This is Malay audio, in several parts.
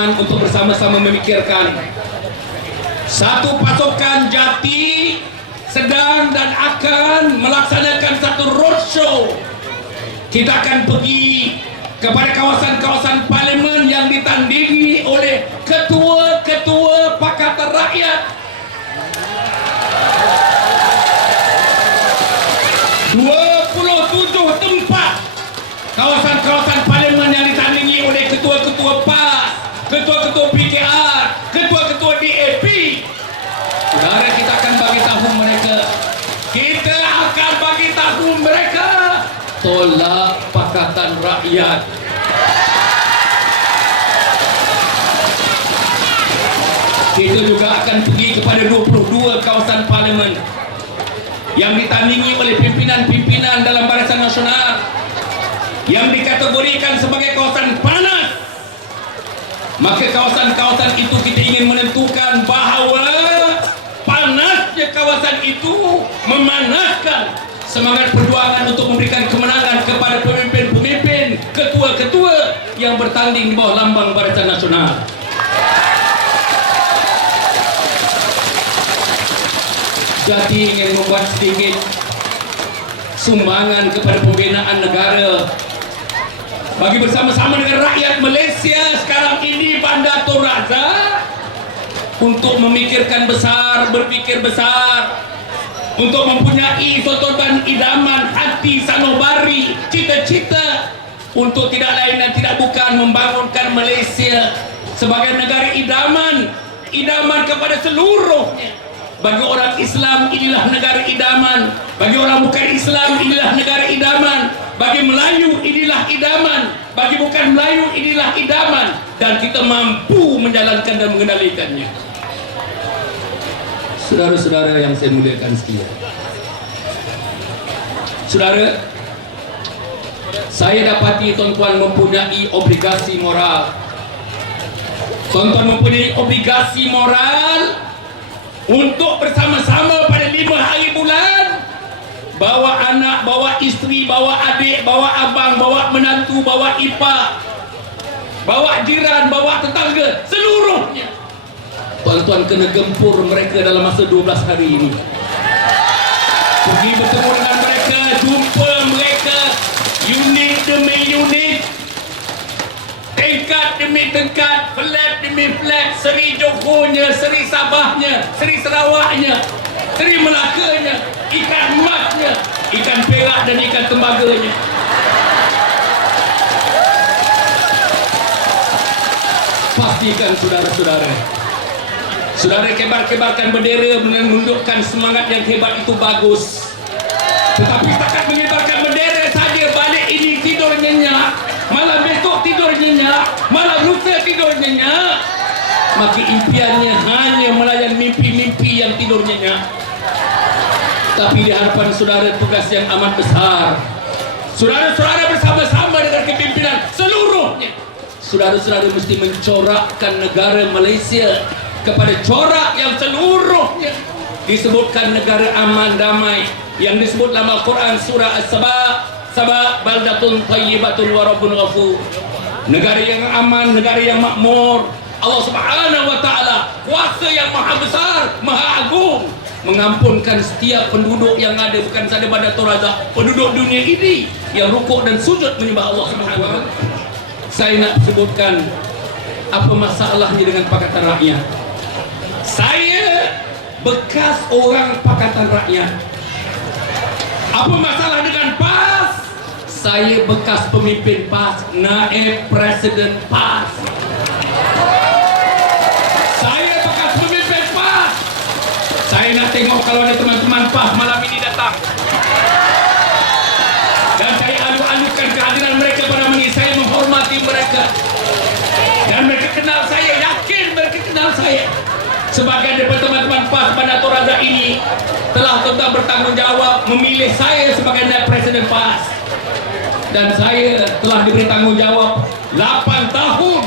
teman-teman untuk bersama-sama memikirkan satu pasukan Jati sedang dan akan melaksanakan satu roadshow. Kita akan pergi kepada kawasan-kawasan parlimen yang ditandingi oleh ketua-ketua Pakatan Rakyat. 27 tempat kawasan-kawasan parlimen yang ditandingi oleh ketua-ketua PAS, ketua-ketua PKR, ketua-ketua DAP. Saudara, kita akan bagi tahu mereka. Kita akan bagi tahu mereka tolak Pakatan Rakyat. Kita juga akan pergi kepada 22 kawasan parlimen yang ditandingi oleh pimpinan-pimpinan dalam Barisan Nasional yang dikategorikan sebagai kawasan panas. Maka kawasan-kawasan itu kita ingin menentukan bahawa panasnya kawasan itu memanaskan semangat perjuangan untuk memberikan kemenangan kepada pemimpin-pemimpin, ketua-ketua yang bertanding bawah lambang Barisan Nasional. Jati ingin membuat sedikit sumbangan kepada pembinaan negara bagi bersama-sama dengan rakyat Malaysia sekarang ini, Bandar Tun Razak, untuk memikirkan besar, berfikir besar, untuk mempunyai sototan idaman hati sanubari, cita-cita untuk tidak lain dan tidak bukan membangunkan Malaysia sebagai negara idaman, idaman kepada seluruhnya. Bagi orang Islam inilah negara idaman, bagi orang bukan Islam inilah negara idaman, bagi Melayu inilah idaman, bagi bukan Melayu inilah idaman, dan kita mampu menjalankan dan mengendalikannya. Saudara-saudara yang saya muliakan sekalian, saudara, saya dapati tuan-tuan mempunyai obligasi moral. Tuan-tuan mempunyai obligasi moral untuk bersama-sama pada 5 hari bulan bawa anak, bawa isteri, bawa adik, bawa abang, bawa menantu, bawa ipar, bawa jiran, bawa tetangga, seluruhnya. Tuan-tuan kena gempur mereka dalam masa 12 hari ini. Pergi bertemu dengan mereka, jumpa mereka, unit demi unit, tingkat demi tingkat, flat demi flat, Seri Johornya, Seri Sabahnya, Seri Sarawaknya, Seri Melakanya, ikan emasnya, ikan perak dan ikan tembaganya. Pastikan saudara-saudara, saudara kebar-kebarkan bendera menunjukkan semangat yang hebat itu bagus. Tetapi setakat mengibarkan bendera saja, balik ini tidur nyenyak, malam besok tidur nyenyak, malam lusa tidur nyenyak, maka impiannya hanya melayan mimpi-mimpi yang tidur nyenyak. Tapi di hadapan saudara tugas yang amat besar. Saudara-saudara bersama-sama dengan kepimpinan seluruhnya, saudara-saudara mesti mencorakkan negara Malaysia kepada corak yang seluruhnya disebutkan negara aman damai, yang disebut dalam Al-Quran surah As-Saba, baldatun thayyibatun wa rabbun ghafur. Negara yang aman, negara yang makmur. Allah Subhanahu wa taala, kuasa yang maha besar, maha agung, mengampunkan setiap penduduk yang ada, bukan sahaja Bandar Tun Razak, penduduk dunia ini yang rukuk dan sujud menyembah Allah Subhanahu wa taala. Saya nak sebutkan apa masalahnya dengan Pakatan Rakyat. Saya bekas orang Pakatan Rakyat. Apa masalah dengan PAS? Saya bekas pemimpin PAS, naib presiden PAS. Saya bekas pemimpin PAS. Saya nak tengok kalau ada teman-teman PAS malam ini datang, dan saya alu-alukan kehadiran mereka pada ini. Saya menghormati mereka, dan mereka kenal saya, yakin mereka kenal saya. Sebagian daripada teman-teman PAS Bandar Tun Razak ini telah tentang bertanggungjawab memilih saya sebagai naib presiden PAS, dan saya telah diberi tanggungjawab 8 tahun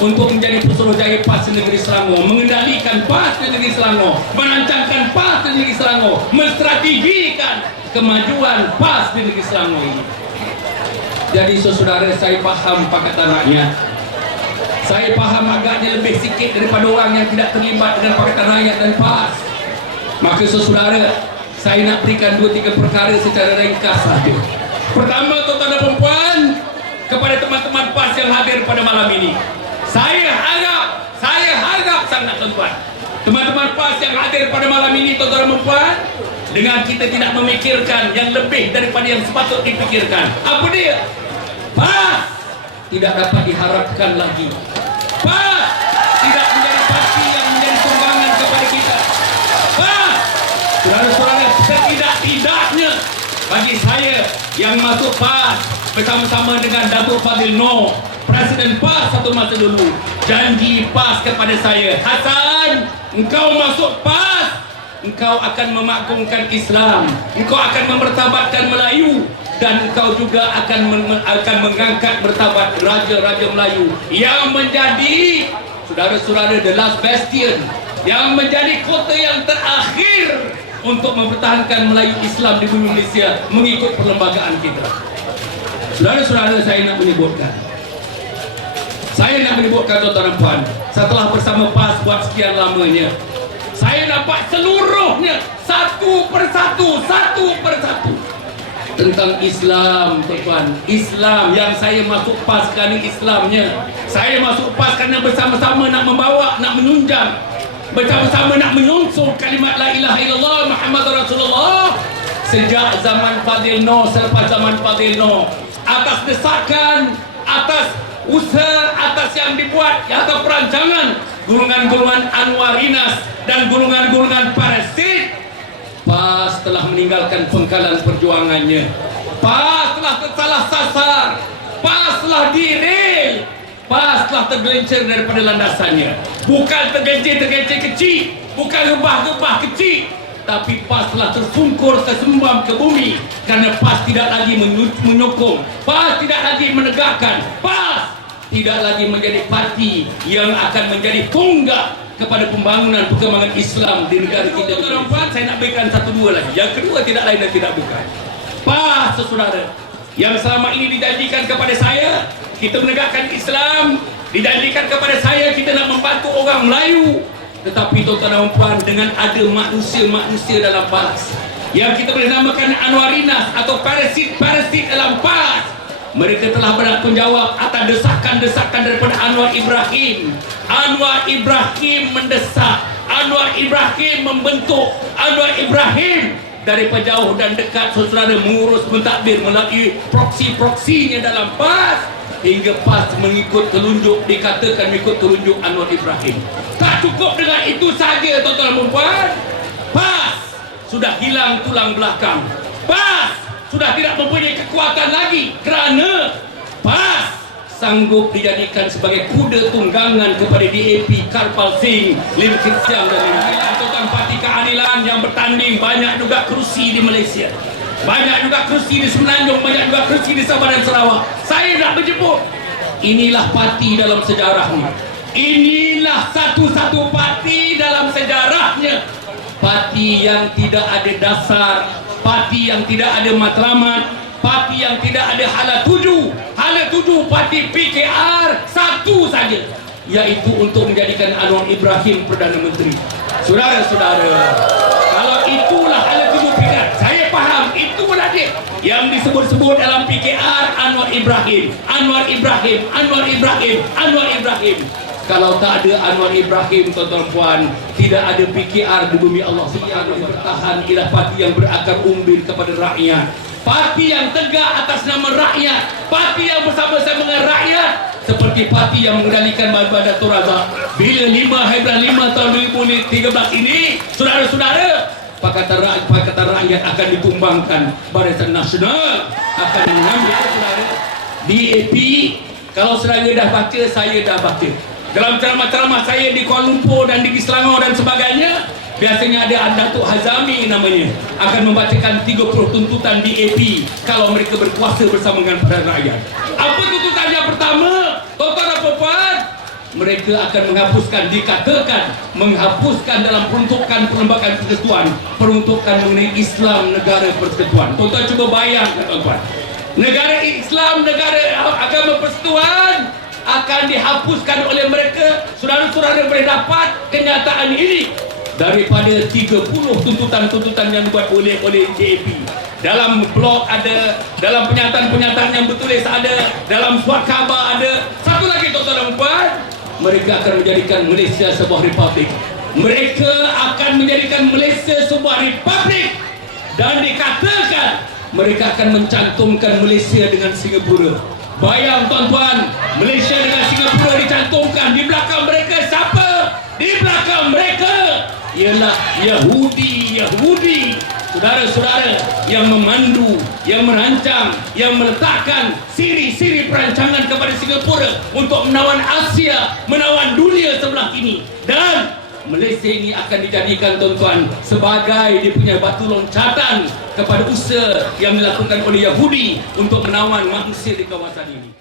untuk menjadi pesuruhjaya PAS di negeri Selangor, mengendalikan PAS di negeri Selangor, merancangkan PAS di negeri Selangor, menstrategikan kemajuan PAS di negeri Selangor ini. Jadi saudara, saya paham Pakatan Rakyat. Saya faham agaknya lebih sikit daripada orang yang tidak terlibat dengan Pakatan Rakyat dan PAS. Maka saudara, saya nak berikan 2-3 perkara secara ringkas saja. Pertama, tuan-tuan dan puan, kepada teman-teman PAS yang hadir pada malam ini, saya harap sangat tuan-tuan, teman-teman PAS yang hadir pada malam ini, tuan-tuan dan puan, dengan kita tidak memikirkan yang lebih daripada yang sepatut dipikirkan. Apa dia? PAS tidak dapat diharapkan lagi. PAS tidak menjadi parti yang menjadi sumbangan kepada kita. PAS, saudara-saudara, setidak-tidaknya bagi saya yang masuk PAS bersama-sama dengan Datuk Fadzil Noh, Presiden PAS satu masa dulu, janji PAS kepada saya, Hasan, engkau masuk PAS, engkau akan memakmurkan Islam, engkau akan memertabatkan Melayu, dan engkau juga akan mengangkat martabat raja-raja Melayu yang menjadi, saudara-saudara, the last bastion, yang menjadi kota yang terakhir untuk mempertahankan Melayu Islam di bumi Malaysia mengikut perlembagaan kita. Saudara-saudara, saya nak menyebutkan tuan-tuan dan puan, setelah bersama PAS buat sekian lamanya, saya nampak seluruhnya satu persatu tentang Islam, tuan-tuan. Islam yang saya masuk PAS sekali Islamnya. Saya masuk PAS kerana bersama-sama nak membawa, nak menunjang, bersama-sama nak menyunsur kalimat la ilaha illallah Muhammad Rasulullah sejak zaman Fadzil Noh, selepas zaman Fadzil Noh, atas desakan, atas usaha, atas yang dibuat, atas perancangan golongan-golongan Anwarinas dan golongan-golongan parasit, PAS telah meninggalkan pengkalan perjuangannya. PAS telah tersalah sasar, PAS telah direl, PAS telah tergelincir daripada landasannya. Bukan tergelincir kecil, bukan gebah-gebah kecil, tapi PAS telah tersungkur, tersembam ke bumi, kerana PAS tidak lagi menyokong, PAS tidak lagi menegakkan, PAS tidak lagi menjadi parti yang akan menjadi tonggak kepada pembangunan perkembangan Islam di negara kita. Tuan-tuan, saya nak berikan 1-2 lagi. Yang kedua tidak lain dan tidak bukan, PAS, saudara, yang selama ini dijanjikan kepada saya kita menegakkan Islam, dijanjikan kepada saya kita nak membantu orang Melayu. Tetapi tuan-tuan dan puan, dengan ada manusia-manusia dalam PAS yang kita boleh namakan Anwarinas atau parasit dalam PAS, mereka telah bertanggungjawab atas desakan-desakan daripada Anwar Ibrahim. Anwar Ibrahim mendesak, Anwar Ibrahim membentuk, Anwar Ibrahim dari jauh dan dekat, saudara, mengurus mentadbir melalui proksi-proksinya dalam PAS, hingga PAS mengikut telunjuk, dikatakan mengikut telunjuk Anwar Ibrahim. Tak cukup dengan itu saja, tuan-tuan dan puan, PAS sudah hilang tulang belakang. PAS sudah tidak mempunyai kekuatan lagi kerana PAS sanggup dijadikan sebagai kuda tunggangan kepada DAP, Karpal Singh, Lim Kit Siang dan lain-lain. Tuan-tuan, parti keadilan yang bertanding, banyak juga kerusi di Malaysia, banyak juga kerusi di Semenanjung, banyak juga kerusi di Sabah dan Sarawak. Saya nak menyebut, inilah parti dalam sejarahnya, inilah satu-satu parti dalam sejarahnya, parti yang tidak ada dasar, parti yang tidak ada matlamat, parti yang tidak ada hala tuju. Hala tuju parti PKR satu saja, yaitu untuk menjadikan Anwar Ibrahim Perdana Menteri. Saudara-saudara, kalau itulah hala tuju PKR, saya faham itulah dia yang disebut-sebut dalam PKR, Anwar Ibrahim, Anwar Ibrahim, Anwar Ibrahim, Anwar Ibrahim. Kalau tak ada Anwar Ibrahim, tuan-tuan puan, tidak ada PKR di bumi Allah Subhanahu wa taala. Ialah parti yang berakar umbil kepada rakyat, parti yang tegak atas nama rakyat, parti yang bersama-sama dengan rakyat, seperti parti yang mengendalikan Dato' Razak. Bila 5/5 tahun 2013 ini, saudara-saudara, Pakatan Rakyat akan ditumbangkan, Barisan Nasional akan mengambil, saudara, DAP. Kalau saudara dah baca, saya dah baca dalam ceramah-ceramah saya di Kuala Lumpur dan di Selangor dan sebagainya, biasanya ada Datuk Hazami namanya akan membacakan 30 tuntutan DAP kalau mereka berkuasa bersama dengan rakyat. Apa tuntutan yang pertama, tuan-tuan dan puan? Mereka akan menghapuskan, dikatakan menghapuskan dalam peruntukan perlembagaan persekutuan, peruntukan mengenai Islam negara persekutuan. Tuan-tuan cuba bayangkan, tuan-tuan, negara Islam, negara agama persekutuan, akan dihapuskan oleh mereka. Saudara-saudara boleh dapat kenyataan ini daripada 30 tuntutan-tuntutan yang dibuat oleh JAP. Dalam blog ada, dalam pernyataan-pernyataan yang bertulis ada, dalam surat khabar ada. Satu lagi tuan-tuan dan puan, mereka akan menjadikan Malaysia sebuah republik. Mereka akan menjadikan Malaysia sebuah republik, dan dikatakan mereka akan mencantumkan Malaysia dengan Singapura. Bayang tuan-tuan, Malaysia dengan Singapura dicantumkan. Di belakang mereka siapa? Di belakang mereka ialah Yahudi. Saudara-saudara yang memandu, yang merancang, yang meletakkan siri-siri perancangan kepada Singapura untuk menawan Asia, menawan dunia sebelah ini. Dan Malaysia ini akan dijadikan tuan-tuan sebagai dia punya batu loncatan kepada usaha yang dilakukan oleh Yahudi untuk menawan manusia di kawasan ini.